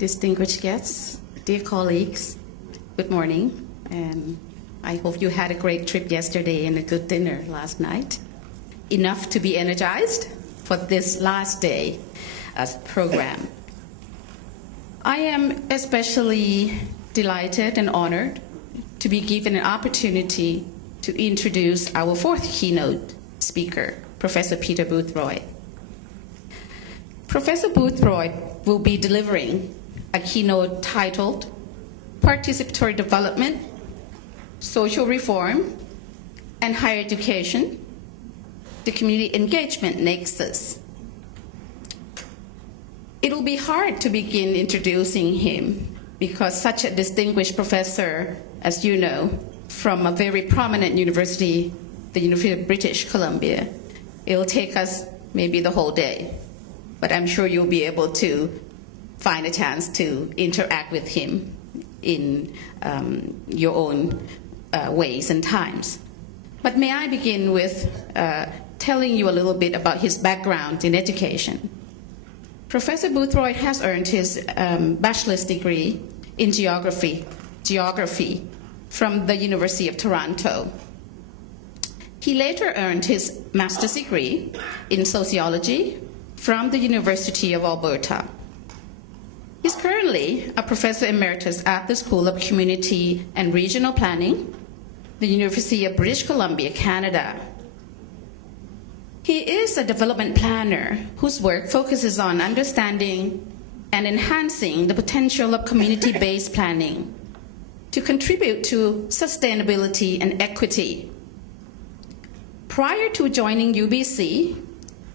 distinguished guests, dear colleagues, good morning, and I hope you had a great trip yesterday and a good dinner last night. Enough to be energized for this last day as program. I am especially delighted and honored to be given an opportunity to introduce our fourth keynote speaker, Professor Peter Boothroyd. Professor Boothroyd will be delivering a keynote titled Participatory Development, Social Reform, and Higher Education, the Community Engagement Nexus. It will be hard to begin introducing him because such a distinguished professor, as you know, from a very prominent university, the University of British Columbia, it will take us maybe the whole day. But I'm sure you'll be able to find a chance to interact with him in your own ways and times. But may I begin with telling you a little bit about his background in education. Professor Boothroyd has earned his bachelor's degree in geography from the University of Toronto. He later earned his master's degree in sociology from the University of Alberta. He's currently a professor emeritus at the School of Community and Regional Planning, the University of British Columbia, Canada. He is a development planner whose work focuses on understanding and enhancing the potential of community-based planning to contribute to sustainability and equity. Prior to joining UBC,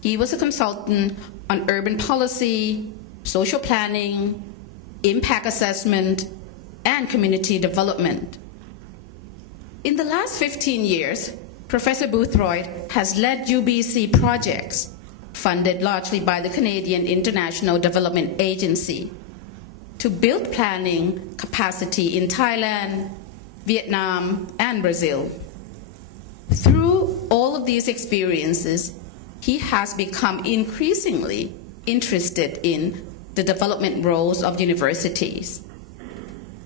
he was a consultant on urban policy, social planning, impact assessment, and community development. In the last 15 years, Professor Boothroyd has led UBC projects funded largely by the Canadian International Development Agency to build planning capacity in Thailand, Vietnam, and Brazil. Through all of these experiences, he has become increasingly interested in the development roles of universities.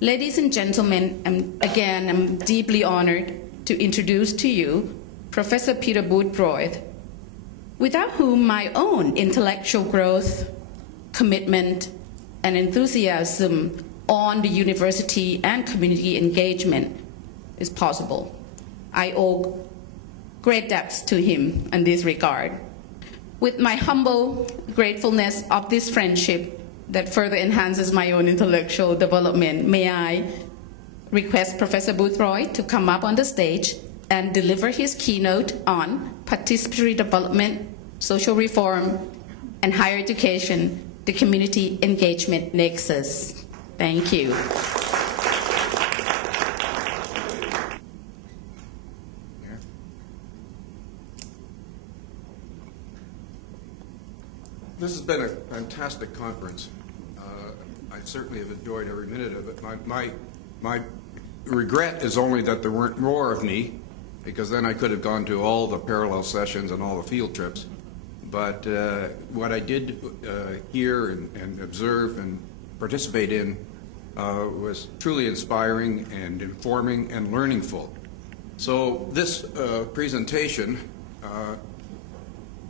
Ladies and gentlemen, I'm deeply honored to introduce to you Professor Peter Boothroyd, without whom my own intellectual growth, commitment, and enthusiasm on the university and community engagement is possible. I owe great debts to him in this regard. With my humble gratefulness of this friendship that further enhances my own intellectual development, may I request Professor Boothroyd to come up on the stage and deliver his keynote on participatory development, social reform, and higher education, the community engagement nexus. Thank you. This has been a fantastic conference. I certainly have enjoyed every minute of it. My regret is only that there weren't more of me, because then I could have gone to all the parallel sessions and all the field trips. But what I did hear and observe and participate in was truly inspiring and informing and learningful. So this presentation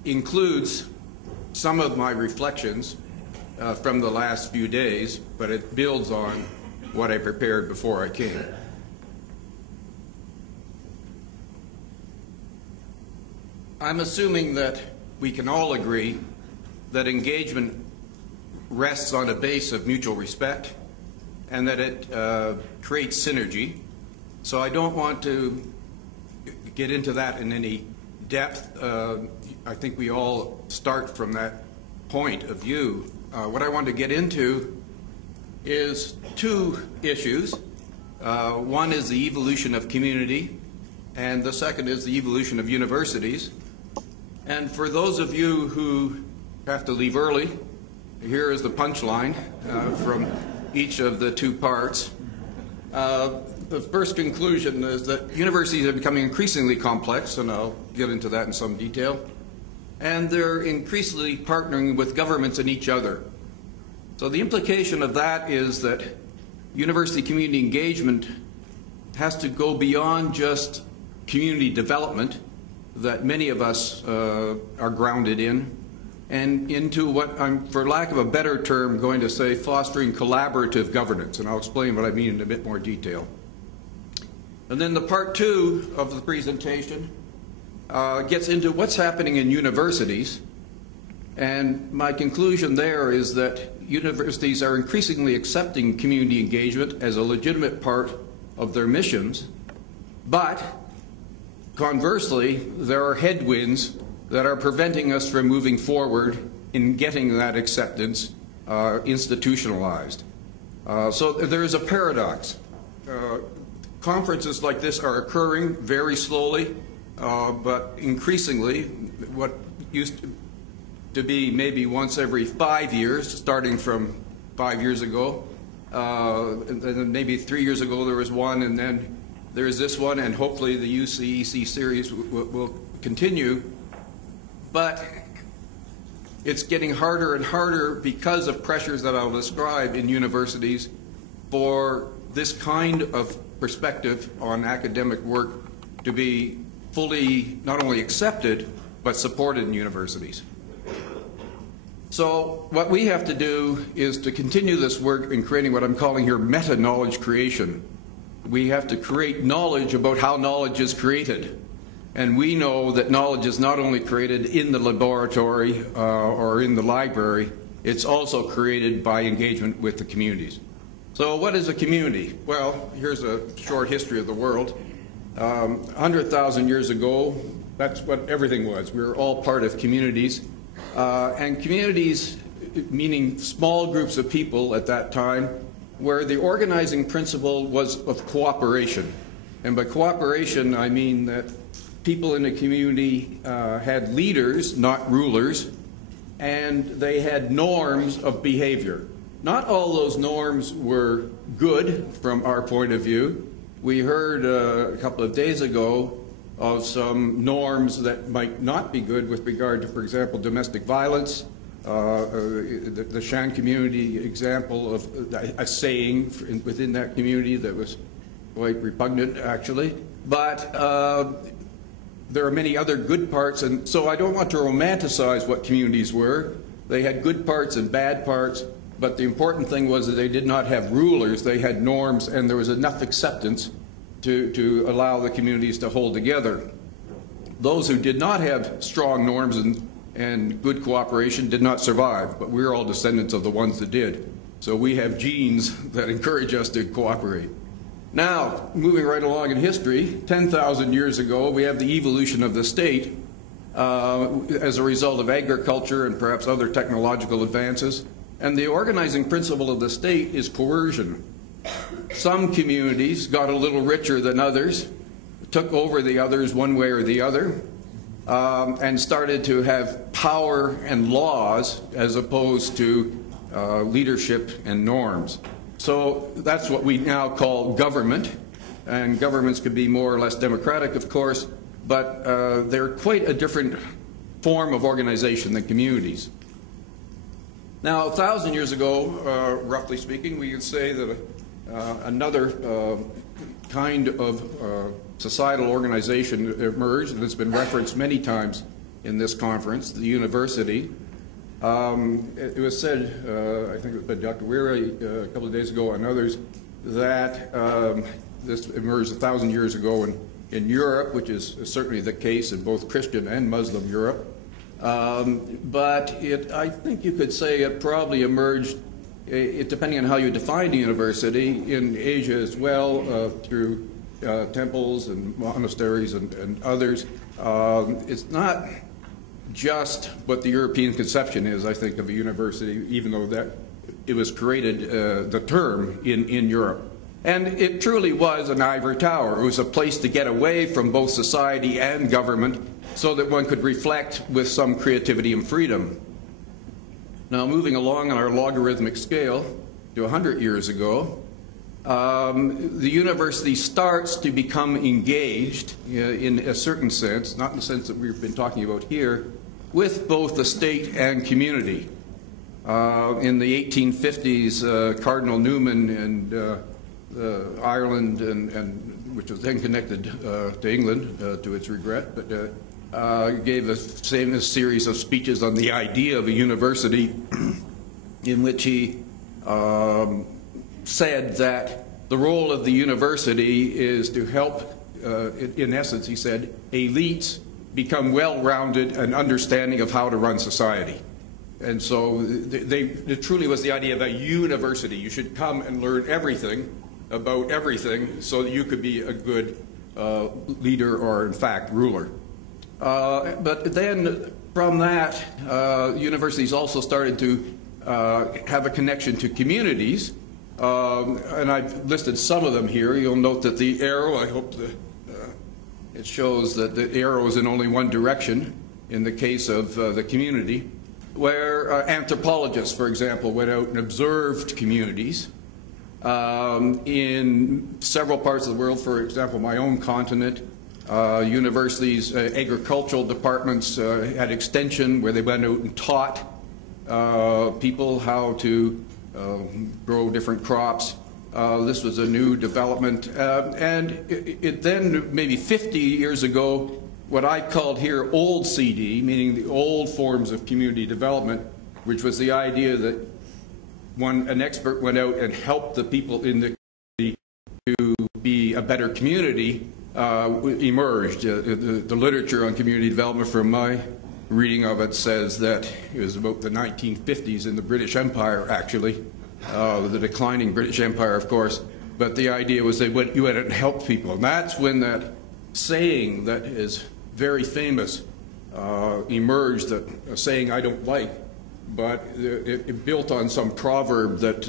includes some of my reflections from the last few days, but it builds on what I prepared before I came. I'm assuming that we can all agree that engagement rests on a base of mutual respect and that it creates synergy. So I don't want to get into that in any depth. I think we all start from that point of view. What I want to get into is two issues. One is the evolution of community, and the second is the evolution of universities. And for those of you who have to leave early, here is the punchline from each of the two parts. The first conclusion is that universities are becoming increasingly complex, and I'll get into that in some detail, and they're increasingly partnering with governments and each other. So the implication of that is that university community engagement has to go beyond just community development that many of us are grounded in, and into what I'm, for lack of a better term, going to say fostering collaborative governance, and I'll explain what I mean in a bit more detail. And then the part two of the presentation gets into what's happening in universities, and my conclusion there is that universities are increasingly accepting community engagement as a legitimate part of their missions, but conversely, there are headwinds that are preventing us from moving forward in getting that acceptance institutionalized. So there is a paradox. Conferences like this are occurring very slowly, but increasingly, what used to be maybe once every 5 years, starting from 5 years ago, and then maybe 3 years ago there was one, and then there's this one, and hopefully the UCEC series will continue. But it's getting harder and harder because of pressures that I'll describe in universities for this kind of perspective on academic work to be fully not only accepted, but supported in universities. So what we have to do is to continue this work in creating what I'm calling here meta-knowledge creation. We have to create knowledge about how knowledge is created. And we know that knowledge is not only created in the laboratory or in the library, it's also created by engagement with the communities. So what is a community? Well, here's a short history of the world. 100,000 years ago, that's what everything was. We were all part of communities. And communities, meaning small groups of people at that time, where the organizing principle was of cooperation. And by cooperation, I mean that people in the community had leaders, not rulers, and they had norms of behavior. Not all those norms were good from our point of view. We heard a couple of days ago of some norms that might not be good with regard to, for example, domestic violence. The Shan community example of a saying within that community that was quite repugnant, actually. But there are many other good parts, and so I don't want to romanticize what communities were. They had good parts and bad parts, but the important thing was that they did not have rulers. They had norms, and there was enough acceptance to allow the communities to hold together. Those who did not have strong norms and good cooperation did not survive, but we're all descendants of the ones that did. So we have genes that encourage us to cooperate. Now, moving right along in history, 10,000 years ago, we have the evolution of the state as a result of agriculture and perhaps other technological advances. And the organizing principle of the state is coercion. Some communities got a little richer than others, took over the others one way or the other, and started to have power and laws as opposed to leadership and norms. So that's what we now call government, and governments could be more or less democratic, of course, but they're quite a different form of organization than communities. Now, 1,000 years ago, roughly speaking, we could say that another kind of societal organization emerged, and it's been referenced many times in this conference, the university. It was said, I think it was by Dr. Weary a couple of days ago and others, that this emerged 1,000 years ago in Europe, which is certainly the case in both Christian and Muslim Europe. But I think you could say it probably emerged, depending on how you define a university, in Asia as well, through temples and monasteries and others. It's not just what the European conception is, I think, of a university, even though that it was created, the term, in Europe. And it truly was an ivory tower. It was a place to get away from both society and government so that one could reflect with some creativity and freedom. Now, moving along on our logarithmic scale to 100 years ago, the university starts to become engaged in a certain sense, not in the sense that we've been talking about here, with both the state and community. In the 1850s, Cardinal Newman and Ireland, which was then connected to England, to its regret, but gave a famous series of speeches on the idea of a university in which he said that the role of the university is to help, in essence, he said, elites become well-rounded and understanding of how to run society. And so it truly was the idea of a university. You should come and learn everything about everything so that you could be a good leader or, in fact, ruler. But then from that, universities also started to have a connection to communities. And I've listed some of them here. You'll note that the arrow, I hope it shows that the arrow is in only one direction in the case of the community, where anthropologists, for example, went out and observed communities in several parts of the world. For example, my own continent, universities, agricultural departments had extension where they went out and taught people how to grow different crops. This was a new development. And it then, maybe 50 years ago, what I called here old CD, meaning the old forms of community development, which was the idea that an expert went out and helped the people in the community to be a better community, emerged. The literature on community development from my reading of it says that it was about the 1950s in the British Empire, actually, the declining British Empire, of course, but the idea was that you went out and helped people. And that's when that saying that is very famous emerged, a saying I don't like, but it built on some proverb that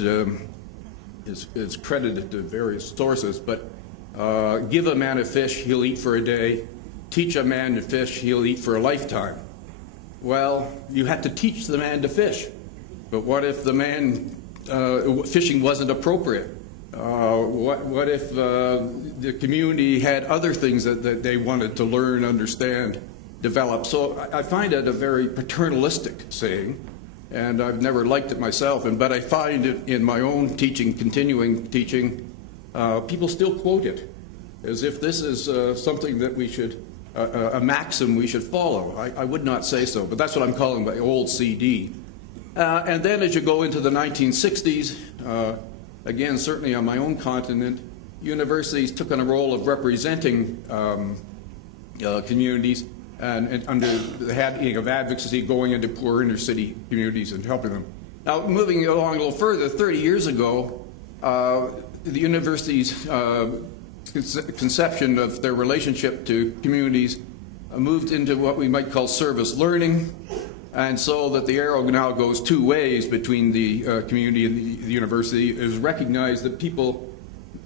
is credited to various sources, but give a man a fish, he'll eat for a day. Teach a man to fish, he'll eat for a lifetime. Well, you had to teach the man to fish, but what if the man, fishing wasn't appropriate? What if the community had other things that they wanted to learn, understand, develop? So I find it a very paternalistic saying, and I've never liked it myself, but I find it in my own teaching, continuing teaching, people still quote it as if this is something that we should, a maxim we should follow. I would not say so, but that's what I'm calling my old CD. And then as you go into the 1960s, again, certainly on my own continent, universities took on a role of representing communities and under the heading of advocacy, going into poor inner city communities and helping them. Now, moving along a little further, 30 years ago, the university's conception of their relationship to communities moved into what we might call service learning, and so that the arrow now goes two ways between the community and the university. It was recognized that people,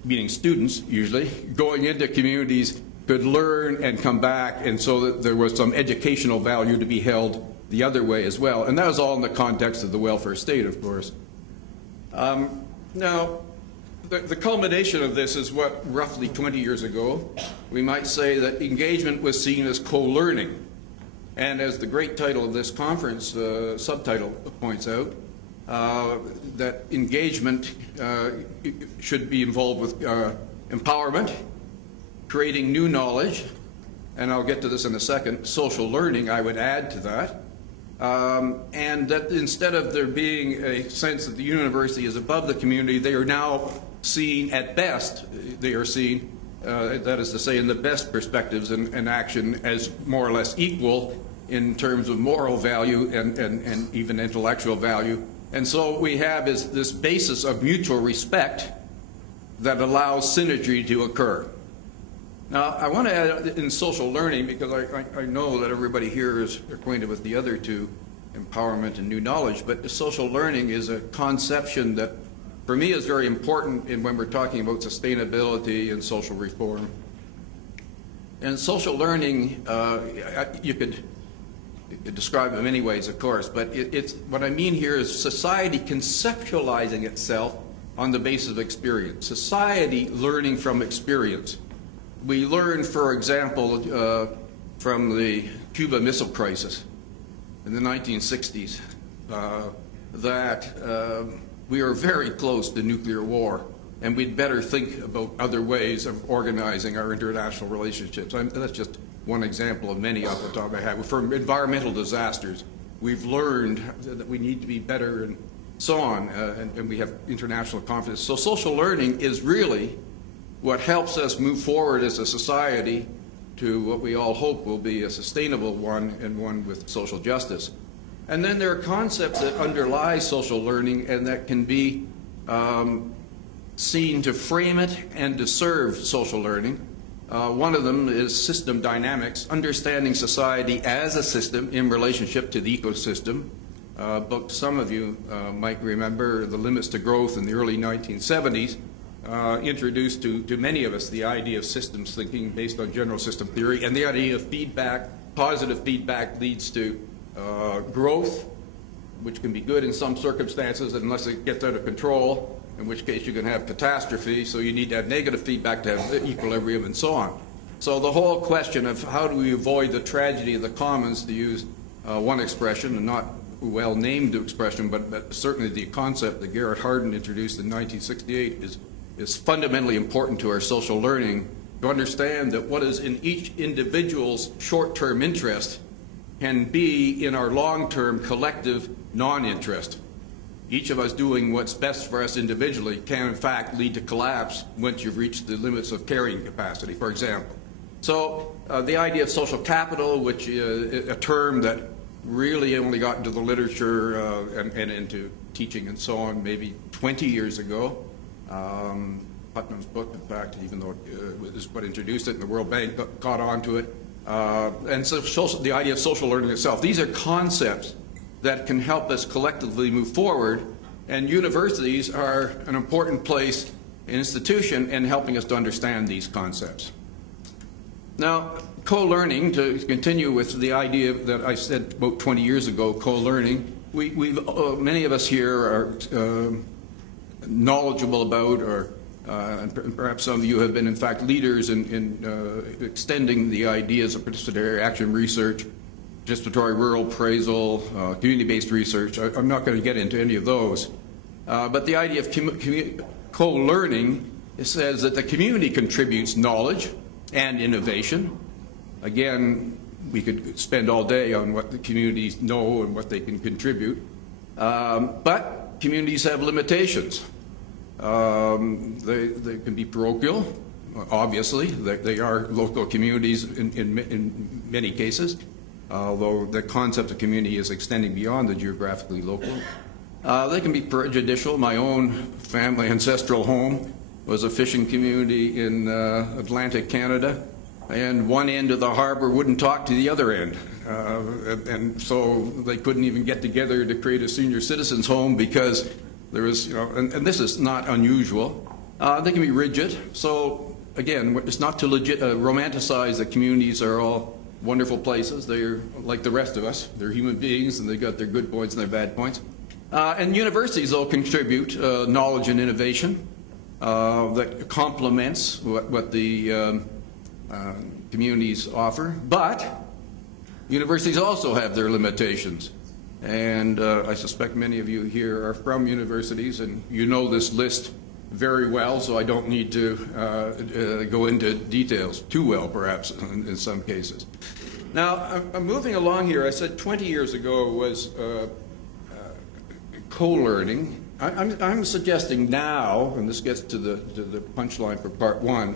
meaning students usually, going into communities could learn and come back, and so that there was some educational value to be held the other way as well. And that was all in the context of the welfare state, of course. Now, the culmination of this is what, roughly 20 years ago, we might say that engagement was seen as co-learning. And as the great title of this conference, subtitle points out, that engagement should be involved with empowerment, creating new knowledge, and I'll get to this in a second, social learning, I would add to that, and that instead of there being a sense that the university is above the community, they are now seen, at best, they are seen, that is to say, in the best perspectives and action, as more or less equal in terms of moral value and even intellectual value. And so what we have is this basis of mutual respect that allows synergy to occur. Now, I want to add in social learning, because I know that everybody here is acquainted with the other two, empowerment and new knowledge, but social learning is a conception that, for me, is very important when we're talking about sustainability and social reform. And social learning, you could describe it in many ways, of course, but what I mean here is society conceptualizing itself on the basis of experience. Society learning from experience. We learn, for example, from the Cuba Missile Crisis in the 1960s. that we are very close to nuclear war, and we'd better think about other ways of organizing our international relationships. That's just one example of many off the top of my head. For environmental disasters, we've learned that we need to be better and so on, and we have international confidence. So social learning is really what helps us move forward as a society to what we all hope will be a sustainable one, and one with social justice. And then there are concepts that underlie social learning and that can be seen to frame it and to serve social learning. One of them is system dynamics, understanding society as a system in relationship to the ecosystem. But some of you might remember the limits to growth in the early 1970s introduced to many of us the idea of systems thinking based on general system theory, and the idea of feedback. Positive feedback leads to growth, which can be good in some circumstances unless it gets out of control, in which case you can have catastrophe, so you need to have negative feedback to have equilibrium and so on. So the whole question of how do we avoid the tragedy of the commons, to use one expression, and not well-named expression, but certainly the concept that Garrett Hardin introduced in 1968 is fundamentally important to our social learning, to understand that what is in each individual's short-term interest can be in our long-term collective non-interest. Each of us doing what's best for us individually can in fact lead to collapse once you've reached the limits of carrying capacity, for example. So the idea of social capital, which is a term that really only got into the literature and into teaching and so on maybe 20 years ago. Putnam's book, in fact, even though it is what introduced it, and the World Bank caught on to it. And so the idea of social learning itself. These are concepts that can help us collectively move forward, and universities are an important place, an institution, in helping us to understand these concepts. Now, co-learning, to continue with the idea that I said about 20 years ago, co-learning, many of us here are knowledgeable about, or and perhaps some of you have been, in fact, leaders in extending the ideas of participatory action research, participatory rural appraisal, community-based research. I'm not going to get into any of those. But the idea of co-learning, it says that the community contributes knowledge and innovation. Again, we could spend all day on what the communities know and what they can contribute. But communities have limitations. They can be parochial, obviously. They are local communities in many cases, although the concept of community is extending beyond the geographically local. They can be prejudicial. My own family ancestral home was a fishing community in Atlantic Canada, and one end of the harbor wouldn't talk to the other end. And so they couldn't even get together to create a senior citizens home because there was, and this is not unusual. They can be rigid. So again, it's not to romanticize that communities are all wonderful places. They're like the rest of us. They're human beings, and they've got their good points and their bad points. And universities, though, contribute knowledge and innovation that complements what the communities offer. But universities also have their limitations. And I suspect many of you here are from universities, and you know this list very well, so I don't need to go into details too well, perhaps, in some cases. Now, I'm moving along here. I said 20 years ago was co-learning. I'm suggesting now, and this gets to the punchline for part one,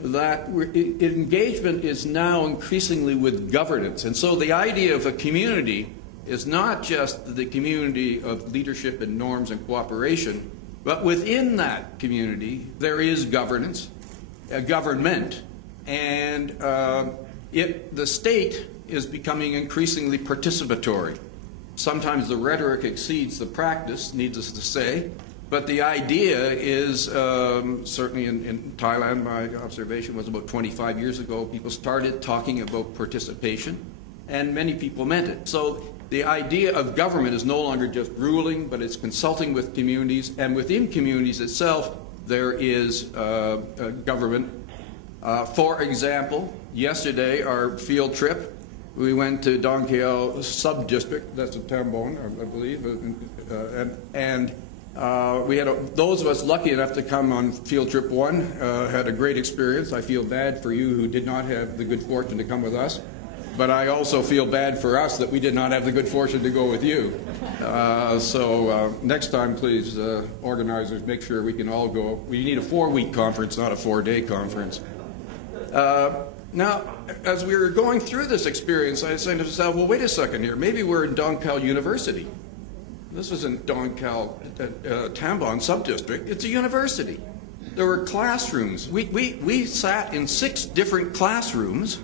that engagement is now increasingly with governance. And so the idea of a community is not just the community of leadership and norms and cooperation, but within that community there is governance, government, and the state is becoming increasingly participatory. Sometimes the rhetoric exceeds the practice, needless to say, but the idea is, certainly in Thailand, my observation was about 25 years ago, people started talking about participation, and many people meant it. So the idea of government is no longer just ruling, but it's consulting with communities, and within communities itself, there is government. For example, yesterday, our field trip We went to Don Quixote sub-district, that's a Tambon, I believe, we had those of us lucky enough to come on field trip 1 had a great experience. I feel bad for you who did not have the good fortune to come with us, but I also feel bad for us that we did not have the good fortune to go with you. So next time, please, organizers, make sure we can all go. We need a 4-week conference, not a 4-day conference. Now, as we were going through this experience, I said to myself, well, wait a second here. Maybe we're in Don Cal University. This isn't Don Cal Tambon Subdistrict. It's a university. There were classrooms. We sat in 6 different classrooms,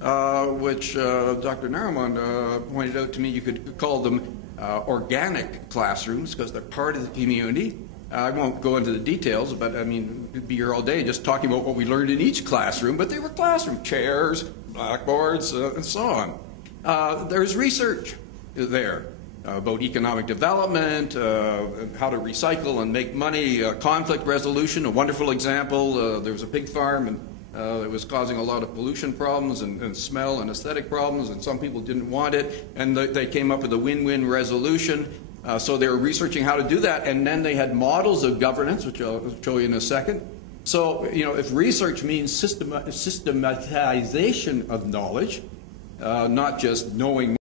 which Dr. Naramond pointed out to me. You could call them organic classrooms because they're part of the community. I won't go into the details, but I mean, we'd be here all day just talking about what we learned in each classroom, but they were classroom chairs, blackboards, and so on. There's research there about economic development, how to recycle and make money, conflict resolution, a wonderful example. There was a pig farm and it was causing a lot of pollution problems and smell and aesthetic problems, and some people didn't want it, and they came up with a win-win resolution. So they were researching how to do that, and then they had models of governance, which I'll show you in a second. So, you know, if research means systematization of knowledge, not just knowing